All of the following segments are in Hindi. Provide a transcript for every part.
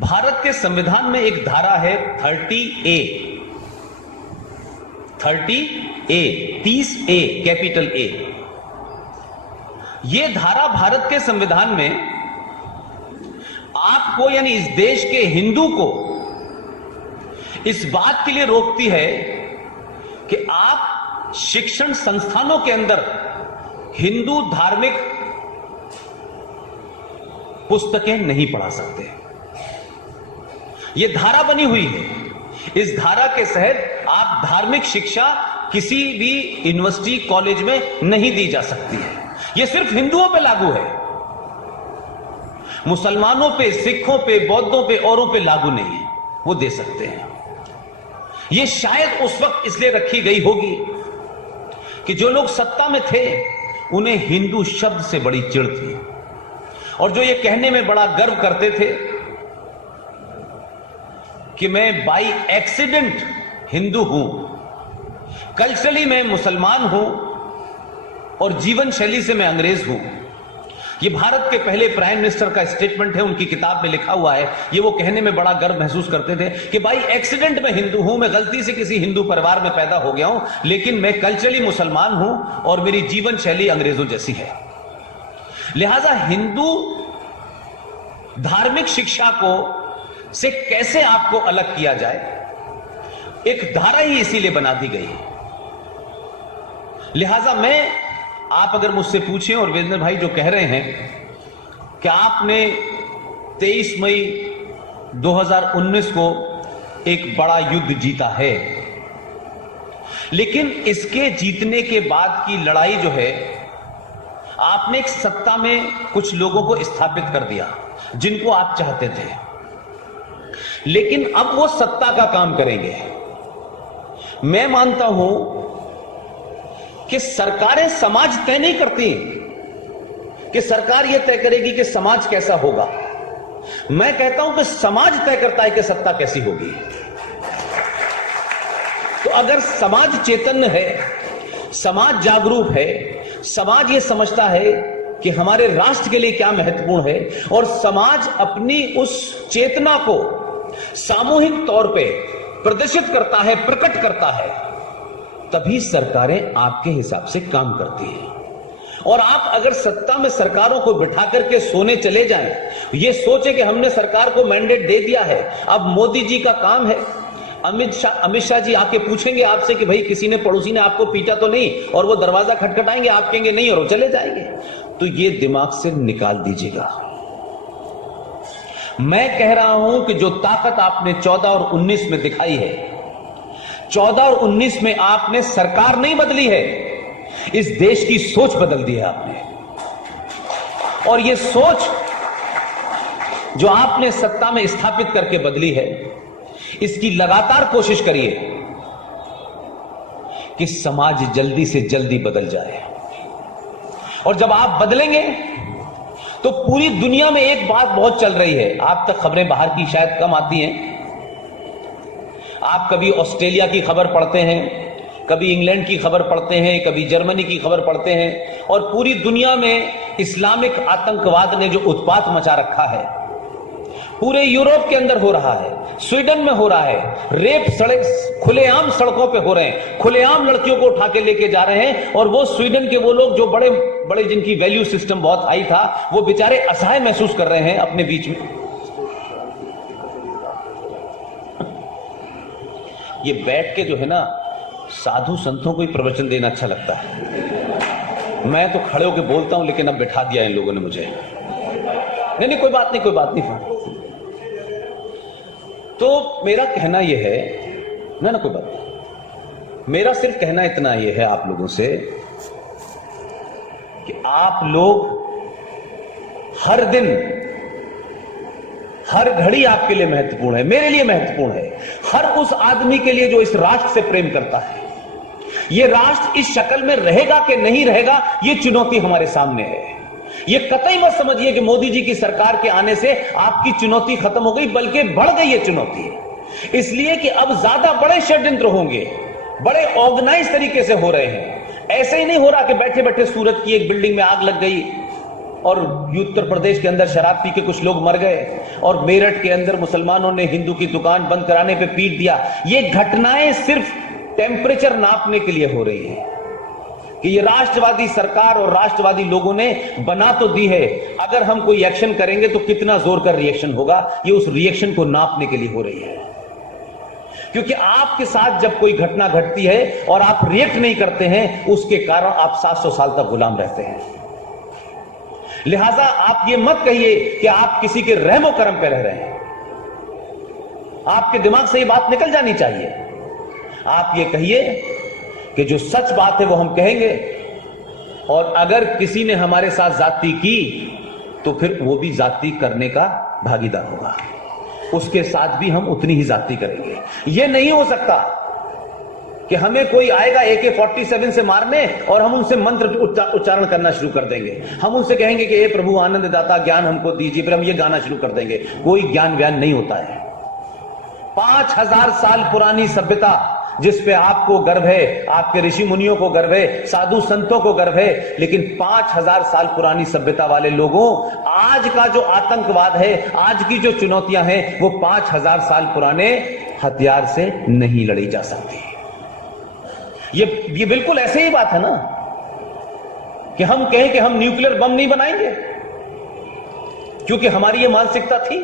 भारत के संविधान में एक धारा है 30A, 30A कैपिटल A। यह धारा भारत के संविधान में आपको यानी इस देश के हिंदू को इस बात के लिए रोकती है कि आप शिक्षण संस्थानों के अंदर हिंदू धार्मिक पुस्तकें नहीं पढ़ा सकते। यह धारा बनी हुई है। इस धारा के तहत आप धार्मिक शिक्षा किसी भी यूनिवर्सिटी कॉलेज में नहीं दी जा सकती है। यह सिर्फ हिंदुओं पे लागू है, मुसलमानों पे, सिखों पे, बौद्धों पे, औरों पे लागू नहीं है। वो दे सकते हैं। यह शायद उस वक्त इसलिए रखी गई होगी कि जो लोग सत्ता में थे उन्हें हिंदू शब्द से बड़ी चिढ़ थी और जो ये कहने में बड़ा गर्व करते थे कि मैं बाई एक्सीडेंट हिंदू हूं, कल्चरली मैं मुसलमान हूं और जीवन शैली से मैं अंग्रेज हूं। ये भारत के पहले प्राइम मिनिस्टर का स्टेटमेंट है, उनकी किताब में लिखा हुआ है। ये वो कहने में बड़ा गर्व महसूस करते थे कि बाई एक्सीडेंट मैं हिंदू हूं, मैं गलती से किसी हिंदू परिवार में पैदा हो गया हूं, लेकिन मैं कल्चरली मुसलमान हूं और मेरी जीवन शैली अंग्रेजों जैसी है। लिहाजा हिंदू धार्मिक शिक्षा को से कैसे आपको अलग किया जाए, एक धारा ही इसीलिए बना दी गई है। लिहाजा मैं, आप अगर मुझसे पूछें, और वीरेंद्र भाई जो कह रहे हैं कि आपने 23 मई 2019 को एक बड़ा युद्ध जीता है, लेकिन इसके जीतने के बाद की लड़ाई जो है, आपने एक सत्ता में कुछ लोगों को स्थापित कर दिया जिनको आप चाहते थे, लेकिन अब वो सत्ता का काम करेंगे। मैं मानता हूं कि सरकारें समाज तय नहीं करती कि सरकार यह तय करेगी कि समाज कैसा होगा। मैं कहता हूं कि समाज तय करता है कि सत्ता कैसी होगी। तो अगर समाज चेतन है, समाज जागरूक है, समाज यह समझता है कि हमारे राष्ट्र के लिए क्या महत्वपूर्ण है और समाज अपनी उस चेतना को सामूहिक तौर पे प्रदर्शित करता है, प्रकट करता है, तभी सरकारें आपके हिसाब से काम करती हैं। और आप अगर सत्ता में सरकारों को बिठा करके सोने चले जाएं, ये सोचे कि हमने सरकार को मैंडेट दे दिया है, अब मोदी जी का काम है, अमित शाह जी आके पूछेंगे आपसे कि भाई किसी ने, पड़ोसी ने आपको पीटा तो नहीं, और वो दरवाजा खटखटाएंगे, आप कहेंगे नहीं और वो चले जाएंगे। तो ये दिमाग से निकाल दीजिएगा। मैं कह रहा हूं कि जो ताकत आपने 14 और 19 में दिखाई है, 14 और 19 में आपने सरकार नहीं बदली है, इस देश की सोच बदल दी है आपने। और ये सोच जो आपने सत्ता में स्थापित करके बदली है, इसकी लगातार कोशिश करिए कि समाज जल्दी से जल्दी बदल जाए। और जब आप बदलेंगे तो पूरी दुनिया में एक बात बहुत चल रही है, आप तक खबरें बाहर की शायद कम आती हैं। आप कभी ऑस्ट्रेलिया की खबर पढ़ते हैं, कभी इंग्लैंड की खबर पढ़ते हैं, कभी जर्मनी की खबर पढ़ते हैं, और पूरी दुनिया में इस्लामिक आतंकवाद ने जो उत्पात मचा रखा है, पूरे यूरोप के अंदर हो रहा है, स्वीडन में हो रहा है, रेप खुलेआम सड़कों पे हो रहे हैं, खुलेआम लड़कियों को उठा के लेके जा रहे हैं, और वो स्वीडन के वो लोग जो बड़े बड़े जिनकी वैल्यू सिस्टम बहुत हाई था, वो बेचारे असहाय महसूस कर रहे हैं अपने बीच में। ये बैठ के जो है ना, साधु संतों को ही प्रवचन देना अच्छा लगता है। मैं तो खड़े होकर बोलता हूं, लेकिन अब बैठा दिया इन लोगों ने मुझे। नहीं कोई बात नहीं, कोई बात नहीं। तो मेरा कहना यह है, ना कोई बात नहीं, मेरा सिर्फ कहना इतना यह है आप लोगों से कि आप लोग हर दिन, हर घड़ी आपके लिए महत्वपूर्ण है, मेरे लिए महत्वपूर्ण है, हर उस आदमी के लिए जो इस राष्ट्र से प्रेम करता है। यह राष्ट्र इस शक्ल में रहेगा कि नहीं रहेगा, यह चुनौती हमारे सामने है। यह कतई मत समझिए कि मोदी जी की सरकार के आने से आपकी चुनौती खत्म हो गई, बल्कि बढ़ गई यह चुनौती। इसलिए कि अब ज्यादा बड़े षड्यंत्र होंगे, बड़े ऑर्गेनाइज तरीके से हो रहे हैं। ऐसे ही नहीं हो रहा कि बैठे बैठे सूरत की एक बिल्डिंग में आग लग गई और उत्तर प्रदेश के अंदर शराब पी के कुछ लोग मर गए, और मेरठ के अंदर मुसलमानों ने हिंदू की दुकान बंद कराने पे पीट दिया। ये घटनाएं सिर्फ टेम्परेचर नापने के लिए हो रही है कि ये राष्ट्रवादी सरकार और राष्ट्रवादी लोगों ने बना तो दी है, अगर हम कोई एक्शन करेंगे तो कितना जोर का रिएक्शन होगा, ये उस रिएक्शन को नापने के लिए हो रही है। क्योंकि आपके साथ जब कोई घटना घटती है और आप रिएक्ट नहीं करते हैं, उसके कारण आप 700 साल तक गुलाम रहते हैं। लिहाजा आप ये मत कहिए कि आप किसी के रहमो करम पे रह रहे हैं। आपके दिमाग से ये बात निकल जानी चाहिए। आप ये कहिए कि जो सच बात है वो हम कहेंगे, और अगर किसी ने हमारे साथ जाती की तो फिर वो भी जाती करने का भागीदार होगा, उसके साथ भी हम उतनी ही जाती करेंगे। यह नहीं हो सकता कि हमें कोई आएगा AK-47 से मारने और हम उनसे मंत्र उच्चारण करना शुरू कर देंगे। हम उनसे कहेंगे कि हे प्रभु आनंद दाता ज्ञान हमको दीजिए, फिर हम ये गाना शुरू कर देंगे। कोई ज्ञान व्यान नहीं होता है। 5000 साल पुरानी सभ्यता जिस पे आपको गर्व है, आपके ऋषि मुनियों को गर्व है, साधु संतों को गर्व है, लेकिन 5000 साल पुरानी सभ्यता वाले लोगों, आज का जो आतंकवाद है, आज की जो चुनौतियां हैं, वो 5000 साल पुराने हथियार से नहीं लड़ी जा सकती। ये बिल्कुल ऐसे ही बात है ना कि हम कहें कि हम न्यूक्लियर बम नहीं बनाएंगे, क्योंकि हमारी ये मानसिकता थी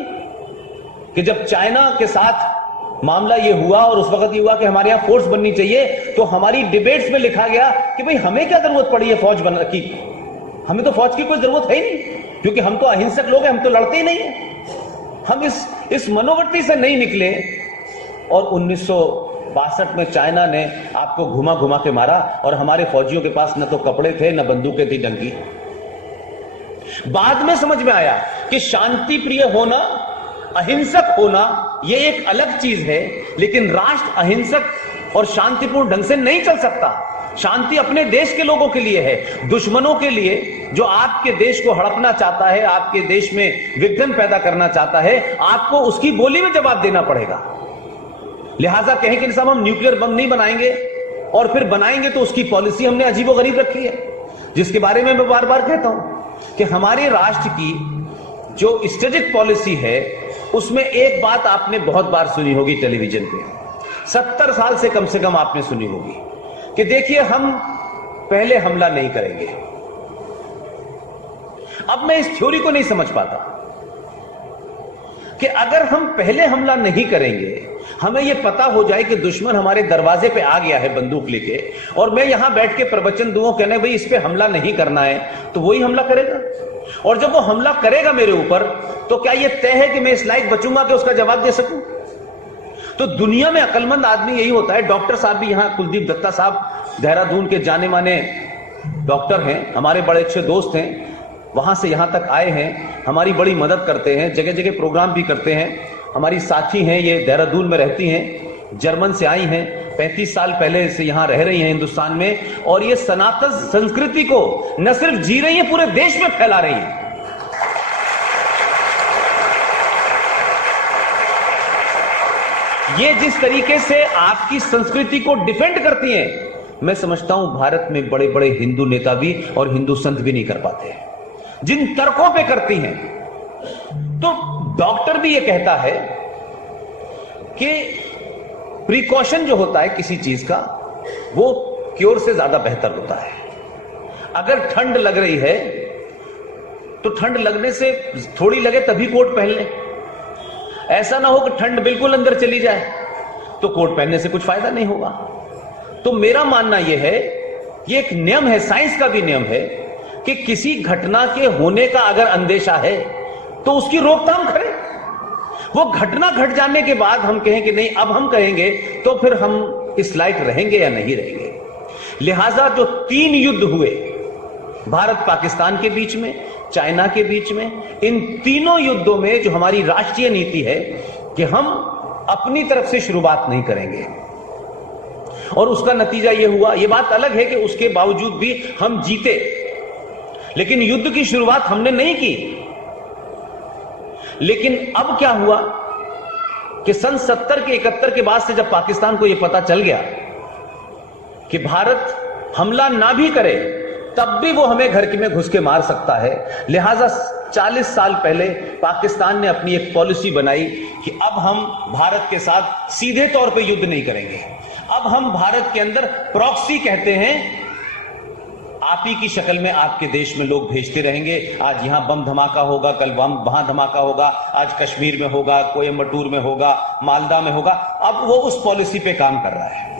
कि जब चाइना के साथ मामला ये हुआ और उस वक्त ये हुआ कि हमारे यहां फोर्स बननी चाहिए, तो हमारी डिबेट्स में लिखा गया कि भाई हमें क्या जरूरत पड़ी है फौज बनने की, हमें तो फौज की कोई जरूरत है ही नहीं, क्योंकि हम तो अहिंसक लोग हैं, हम तो लड़ते ही नहीं है। हम इस मनोवृत्ति से नहीं निकले, और 1962 में चाइना ने आपको घुमा घुमा के मारा, और हमारे फौजियों के पास न तो कपड़े थे न बंदूकें थी डंकी। बाद में समझ में आया कि शांति प्रिय होना, अहिंसक होना, यह एक अलग चीज है, लेकिन राष्ट्र अहिंसक और शांतिपूर्ण ढंग से नहीं चल सकता। शांति अपने देश के लोगों के लिए है। दुश्मनों के लिए, जो आपके देश को हड़पना चाहता है, आपके देश में विघटन पैदा करना चाहता है, आपको उसकी बोली में जवाब देना पड़ेगा। लिहाजा कहें कि साहब हम न्यूक्लियर बम नहीं बनाएंगे, और फिर बनाएंगे तो उसकी पॉलिसी हमने अजीबोगरीब रखी है, जिसके बारे में मैं बार बार कहता हूं कि हमारे राष्ट्र की जो स्ट्रेटेजिक पॉलिसी है, उसमें एक बात आपने बहुत बार सुनी होगी टेलीविजन पे, 70 साल से कम आपने सुनी होगी कि देखिए हम पहले हमला नहीं करेंगे। अब मैं इस थ्योरी को नहीं समझ पाता कि अगर हम पहले हमला नहीं करेंगे, हमें यह पता हो जाए कि दुश्मन हमारे दरवाजे पे आ गया है बंदूक लेके, और मैं यहां बैठ के प्रवचन दूं कहने भाई इस पे हमला नहीं करना है, तो वही हमला करेगा। और जब वो हमला करेगा मेरे ऊपर, तो क्या यह तय है कि मैं इस लायक बचूंगा कि उसका जवाब दे सकूं? तो दुनिया में अक्लमंद आदमी यही होता है। डॉक्टर साहब भी यहां, कुलदीप दत्ता साहब देहरादून के जाने माने डॉक्टर हैं, हमारे बड़े अच्छे दोस्त हैं, वहां से यहां तक आए हैं, हमारी बड़ी मदद करते हैं, जगह जगह प्रोग्राम भी करते हैं। हमारी साथी हैं, ये देहरादून में रहती हैं, जर्मन से आई हैं, 35 साल पहले से यहां रह रही हैं हिंदुस्तान में, और ये सनातन संस्कृति को न सिर्फ जी रही है, पूरे देश में फैला रही है। ये जिस तरीके से आपकी संस्कृति को डिफेंड करती हैं, मैं समझता हूं भारत में बड़े बड़े हिंदू नेता भी और हिंदू संत भी नहीं कर पाते, जिन तर्कों पे करती हैं। तो डॉक्टर भी ये कहता है कि प्रिकॉशन जो होता है किसी चीज का, वो क्योर से ज्यादा बेहतर होता है। अगर ठंड लग रही है तो ठंड लगने से थोड़ी लगे तभी कोट पहन ले, ऐसा ना हो कि ठंड बिल्कुल अंदर चली जाए तो कोट पहनने से कुछ फायदा नहीं होगा। तो मेरा मानना यह है, ये एक नियम है, साइंस का भी नियम है कि किसी घटना के होने का अगर अंदेशा है तो उसकी रोकथाम करें। वो घटना घट जाने के बाद हम कहें कि नहीं अब हम कहेंगे, तो फिर हम इस लायक रहेंगे या नहीं रहेंगे। लिहाजा जो 3 युद्ध हुए भारत पाकिस्तान के बीच में, चाइना के बीच में, इन तीनों युद्धों में जो हमारी राष्ट्रीय नीति है कि हम अपनी तरफ से शुरुआत नहीं करेंगे, और उसका नतीजा यह हुआ। यह बात अलग है कि उसके बावजूद भी हम जीते, लेकिन युद्ध की शुरुआत हमने नहीं की। लेकिन अब क्या हुआ कि सन 70 के 71 के बाद से जब पाकिस्तान को यह पता चल गया कि भारत हमला ना भी करे तब भी वो हमें घर में घुस के मार सकता है। लिहाजा 40 साल पहले पाकिस्तान ने अपनी एक पॉलिसी बनाई कि अब हम भारत के साथ सीधे तौर पे युद्ध नहीं करेंगे। अब हम भारत के अंदर प्रॉक्सी कहते हैं, आप ही की शक्ल में आपके देश में लोग भेजते रहेंगे। आज यहां बम धमाका होगा, कल वहां धमाका होगा, आज कश्मीर में होगा, कोयम्बटूर में होगा, मालदा में होगा। अब वो उस पॉलिसी पे काम कर रहा है।